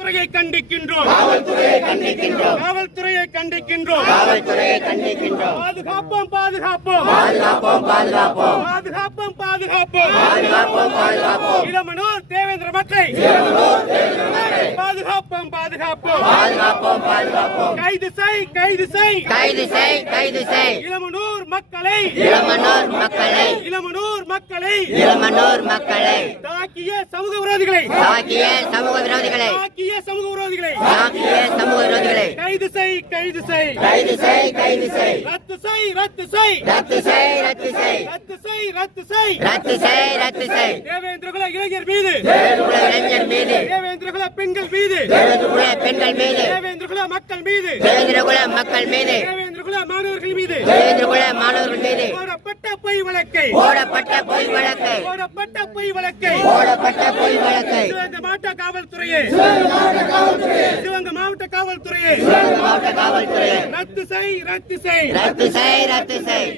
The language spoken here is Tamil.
காவல்துறையை கண்டிக்கின்றோம். காவல்துறையை கண்டிக்கின்றோம். காவல்துறையை கண்டிக்கின்றோம். காவல்துறையை கண்டிக்கின்றோம். பாதுகாப்போம் பாதுகாப்போம். பாதுகாப்போம் பாதுகாப்போம். பாதுகாப்போம் பாதுகாப்போம். பாதுகாப்போம் பாதுகாப்போம். இடமனூர் தேவேந்திர மக்களை. பாதுகாப்போம் பாதுகாப்போம். பாதுகாப்போம் பாதுகாப்போம். கைது செய் கைது செய். கைது செய் கைது செய். இளமனூர் மக்களை. இளமனூர் மக்களை. இளமனூர் மக்களை இளமனூர் மக்களை தாக்கிய சமூக விரோதிகளை தாக்கிய சமூக விரோதிகளை தாக்கிய சமூக விரோதிகளை தாக்கிய சமூக விரோதிகளை கைது செய் கைது செய். கைது செய் கைது செய். ரத்து செய் ரத்து செய். ரத்து செய் ரத்து செய். ரத்து செய் ரத்து செய். ரத்து செய் ரத்து செய். தேவேந்திரகுல இளைஞர் மீது. தேவேந்திரகுல இளைஞர் மீது. தேவேந்திரகுல பெண்கள் மீது. தேவேந்திரகுல பெண்கள் மீது. தேவேந்திரகுல மக்கள் மீது. தேவேந்திரகுல மக்கள் மீது. தேவேந்திரகுல மாணவர்கள் மீது. தேவேந்திரகுல மாணவர்கள் மீது. போடப்பட்ட பொய் வழக்கை போடப்பட்ட பொய் வழக்கை. போடப்பட்ட பொய் வழக்கை. போடப்பட்ட பொய் வழக்கை. சிவகங்கை மாவட்ட காவல்துறையே. சிவகங்கை மாவட்ட காவல்துறையே. மாவட்ட காவல்துறை ரத்து செய் ரத்து செய். ரத்து செய் ரத்து செய்.